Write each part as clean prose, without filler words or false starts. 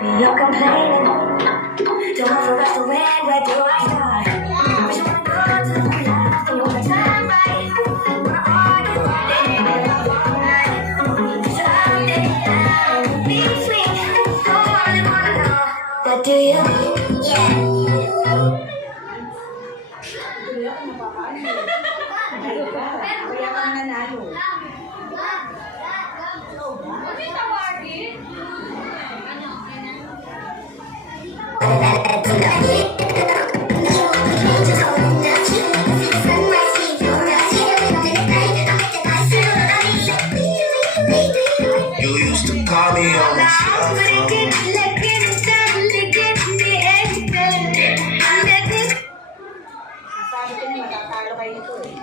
You're complaining. Don't want for us to win. Where do I start? Wish I wanna go to the left and you'll turn right. Wanna argue all day and all night. Someday I'll be free. Oh, I really wanna know. But do you? Yeah. Kaya kang nanalo. You used to call me on the cell phone. Sabi ko niya, matatalo kayo nito eh.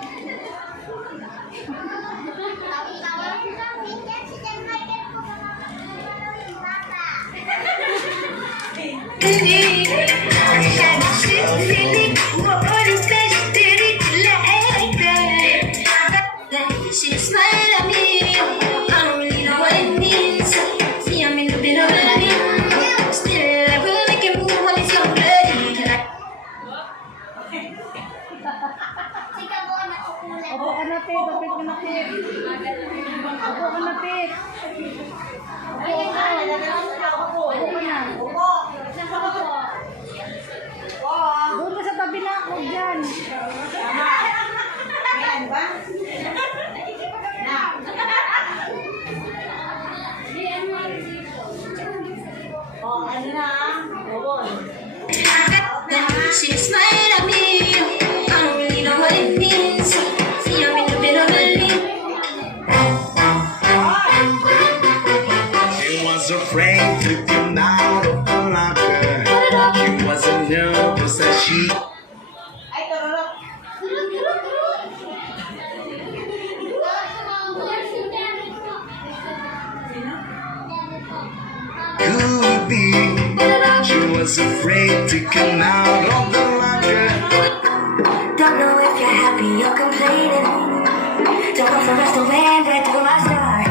She smiled at me. I don't really know what it means. See, I'm in the middle of it. Still, I will make it move when it's your bloody. Opo ka na, Pete. Kapit ka na, Pete. Opo ka na, Pete. Opo ka na. Opo. Doon ka sa tabi na ako dyan. Tama. Ayan ba? Na. Oh, ano na? Bobon. She smiled at me. I don't really know what it means. See, I'm in the middle of it. She was afraid to come out of the locker. She wasn't nervous as she. Ay, turulok. Could be. She was afraid to come out of the locker. Don't know if you're happy or complaining. Don't want for us to win. Where do I start?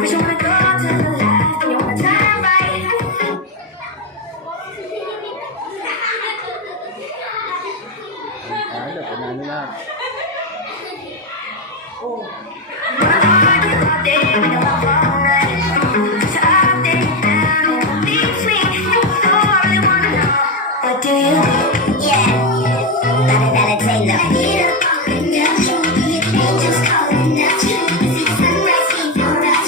Wish you wanna go to the left and you wanna turn right. Ano, panalo lahat. Oh. Wanna argue all day and all night. Someday I'll be free. Oh, I really wanna know. But do you? Yeah. Better take the heat up. Angels calling out. See sunrise, see sunrise.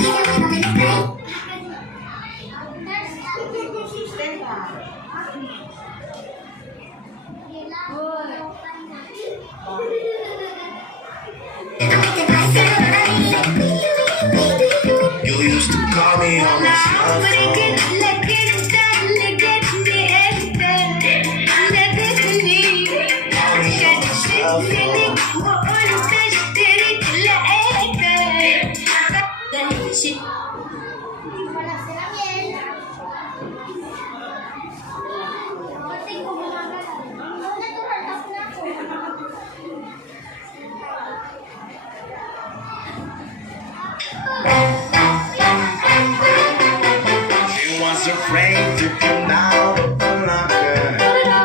Stand ka. You used to call me on the cell phone. She She was afraid to come out of the locker.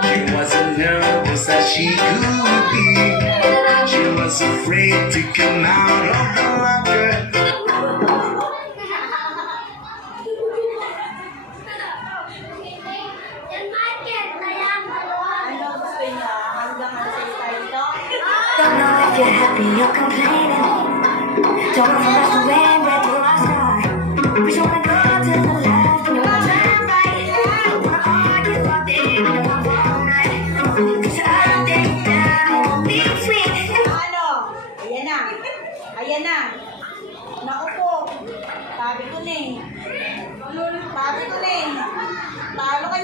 She wasn't nervous as she could be. She was afraid to come out of the locker. Ano gusto niya? Hanggang ano sa style to? don't know if you're happy or complaining. Don't want for us to win. Where do I start? Wish you wanna go to the left and you wanna turn right. Wanna argue all day and all night. Someday I'll be free. Ano? Ayan na. Ayan na. Naku po. Sabi ko na eh. Sabi ko na eh. Talo ka niya.